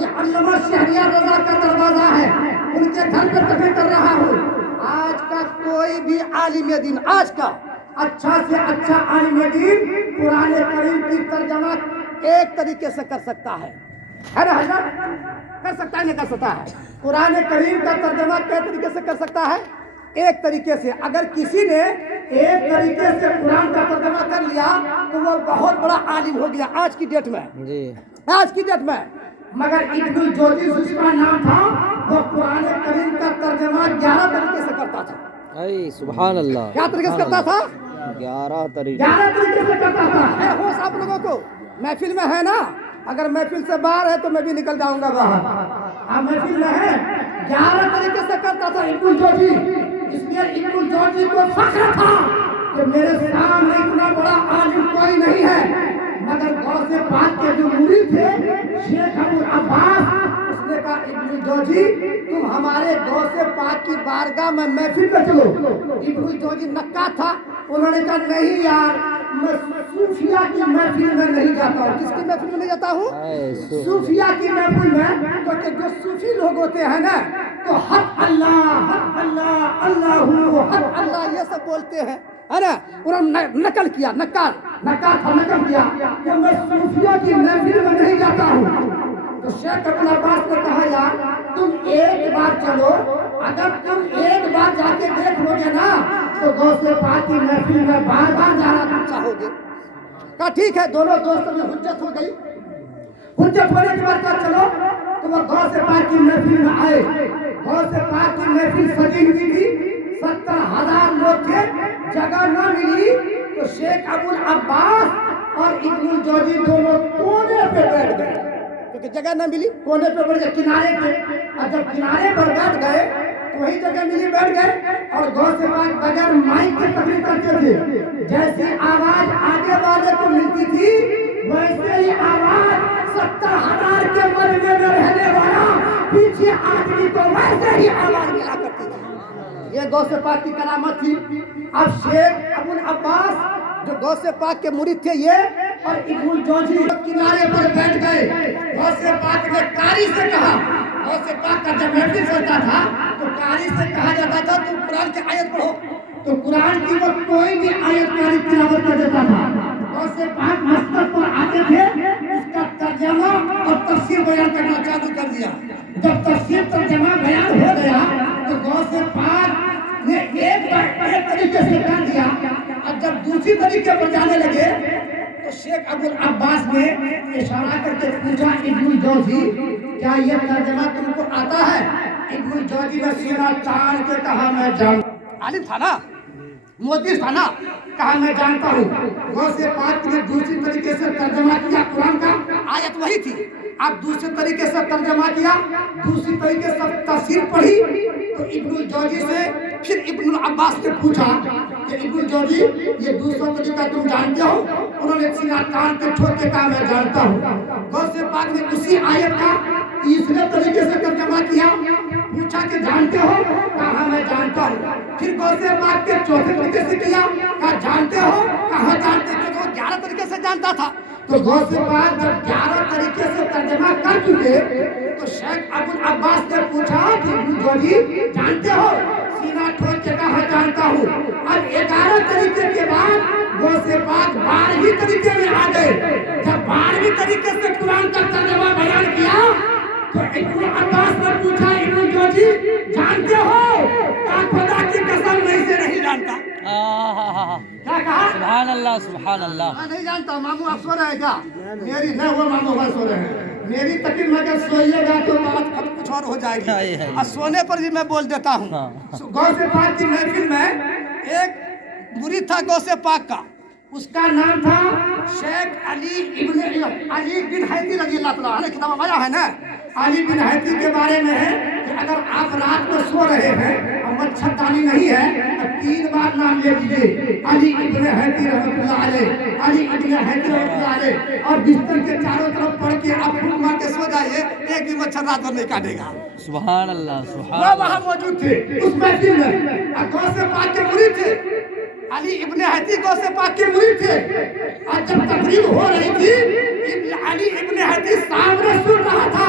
یہ علامہ شہریار رضا کا دروازہ ہے، ان کے گھر پہ دفن کر رہا ہوں۔ آج کا کوئی بھی عالم دین، آج کا اچھا سے اچھا عالم دین قرآن کریم کی ترجمہ ایک طریقے سے کر سکتا ہے نا حضرت؟ کر سکتا ہے نہیں کر سکتا ہے؟ قرآن کریم کا ترجمہ کس طریقے سے کر سکتا ہے؟ ایک طریقے سے۔ اگر کسی نے ایک طریقے سے قرآن کا ترجمہ کر لیا تو وہ بہت بڑا عالم ہو گیا آج کی ڈیٹ میں، آج کی ڈیٹ میں۔ مگر ابن الجوزی جس کا نام تھا وہ قرآن کریم کا ترجمہ 11 طریقے سے کرتا تھا۔ سبحان اللہ، کیا طریقے سے کرتا تھا؟ 11 طریقے 11 طریقے سے کرتا تھا۔ اے ہوش آپ لوگوں کو، محفل میں ہے نا، اگر محفل سے باہر ہے تو میں بھی نکل جاؤں گا باہر۔ آپ محفل میں ہے، 11 طریقے سے کرتا تھا ابن الجوزی۔ اس لیے ابن الجوزی کو فخر تھا کہ میرے سامنے اتنا بڑا عالم کوئی نہیں ہے۔ مگر غوث پاک کے جو مرید تھے شیخ ابو عباس، اس نے کہا ابن الجوزی تم ہمارے غوث پاک کی بارگاہ میں محفل میں چلو۔ ابن الجوزی نکا تھا، انہوں نے کہا نہیں یار، میں صوفیہ کی محفل میں نہیں جاتا ہوں۔ کس کی محفل میں نہیں جاتا ہوں؟ صوفیہ کی محفل میں۔ کیونکہ جو صوفی لوگ ہوتے ہیں نا تو حق اللہ اللہ حق اللہ یہ سب بولتے ہیں، ہے نا؟ انہوں نے نقل کیا، نقل کیا کہ میں صوفیہ کی محفل میں نہیں جاتا ہوں۔ تو شیخ ابو عباس نے کہا یار تم ایک بار چلو، اگر تم ایک بار جا کے دیکھ لو گے نا تو غوث پاک کی محفل میں بار بار جانا تم چاہو گے۔ کہا ٹھیک ہے، دونوں دوستوں میں حجت ہو گئی۔ حجت ہونے کے بعد کہا چلو، تو وہ غوث پاک کی محفل میں آئے۔ غوث پاک کی محفل سجی ہوئی تھی، 70,000 لوگ تھے، جگہ نہ ملی تو شیخ ابو عباس اور ابن الجوزی دونوں کونے پہ بیٹھ گئے، کیونکہ جگہ نہ ملی، کونے پہ بیٹھ گئے، کنارے پہ۔ اور جب کنارے پر بیٹھ گئے تو وہی جگہ ملی، بیٹھ گئے۔ اور غوث پاک بغیر مائک کے تقریر کرتے تھے، جیسی آواز آگے والے کو ملتی تھی ویسے ہی آواز 70,000 کے مجمع میں رہنے والا پیچھے آدمی کو ویسے ہی آواز ملا کرتی تھی۔ یہ غوث پاک کی کرامت تھی۔ اب شیخ ابو عباس جو غوث پاک کے مرید تھے یہ، اور ابن الجوزی کنارے پر بیٹھ گئے۔ غوث پاک نے قاری سے کہا، غوث پاک کا جب محفل چلتا تھا تو قاری سے کہا جاتا تھا تم قرآن کی آیت پڑھو، تو قرآن کی وہ کوئی بھی آیت قاری تلاوت کر دیتا تھا۔ غوث پاک مسجد پر آتے تھے، اس کا ترجمہ اور تفسیر بیان کرنا چالو کر دیا۔ جب تفسیر ترجمہ بیان ہو گیا تو غوث پاک نے ایک طریقے سے کر دیا، اور جب دوسری طریقے پر جانے لگے تو شیخ ابو عباس نے اشارہ کر کے پوچھا ابن الجوزی کیا یہ ترجمہ تم کو آتا ہے؟ ابن الجوزی نے سینہ تان کے کہا میں جانتا ہوں۔ عالم تھا نا، مودی تھا نا، کہا میں جانتا ہوں۔ غوث پاک نے دوسری طریقے سے ترجمہ کیا، قرآن کا آیت وہی تھی، اب دوسرے طریقے سے ترجمہ کیا، دوسری طریقے سے تفسیر پڑھی۔ تو ابن الجوزی سے پھر ابن العباس نے پوچھا کہ ابن الجوزی یہ دوسرا طریقہ تم جانتے ہو؟ انہوں نے سینہ تان کے ٹھوک کے کہا میں جانتا ہوں۔ غوث پاک نے اسی آیت کا تیسرے طریقے سے ترجمہ کیا، پوچھا کہ جانتے ہو؟ کہا میں جانتا ہوں۔ پھر غوث پاک کے چوتھے طریقے سے کیا، کہا جانتے ہو؟ کہا جانتے، کیونکہ وہ 11 طریقے سے جانتا تھا۔ تو غوث پاک جب 11 طریقے سے ترجمہ کر چکے تو شیخ ابو عباس نے پوچھا کہ ابن الجوزی جانتے ہو؟ سینہ ٹھوک کے کہا جانتا ہوں۔ اب 11 طریقے کے بعد غوث پاک 12ویں طریقے میں آ گئے۔ جب 12ویں طریقے سے قرآن کا ترجمہ بیان کیا تو ابن عباس نے پوچھا ابن الجوزی جانتے ہو؟ کہا خدا کی قسم میں اسے نہیں جانتا۔ کیا کہا؟ سبحان اللہ، سبحان اللہ۔ میں نہیں جانتا۔ ماموں آپ سو رہے ہیں کیا؟ میری نہ وہ ماموں بھائی سو رہے ہیں، میری تقریر میں اگر سوئیے گا تو بات اب کچھ اور ہو جائے گی، اور سونے پر بھی میں بول دیتا ہوں۔ غوث پاک کی محفل میں ایک مرید تھا غوث پاک کا، اس کا نام تھا شیخ علی بن حیدی رضی اللہ تعالیٰ عنہ۔ کتاب آیا ہے نا، علی بن حیدی کے بارے میں ہے کہ اگر آپ رات میں سو رہے ہیں اور مچھردانی نہیں ہے تو 3 بار نام لے لیجیے، علی ابن حیدی رحمۃ اللہ علیہ، علی ابن حیدی رحمۃ اللہ علیہ، اور بستر کے چاروں طرف پڑھ کے آپ پھونک مار کے سو جائیے، ایک بھی مچھر رات بھر نہیں کاٹے گا۔ سبحان اللہ، سبحان وہ اللہ۔ وہاں موجود تھے اس محفل میں، اور غوث پاک کے مرید تھے، علی ابن حیدی غوث پاک کے مرید تھے۔ اور جب تقریر ہو رہی تھی علی ابن حیدی سامنے سن رہا تھا،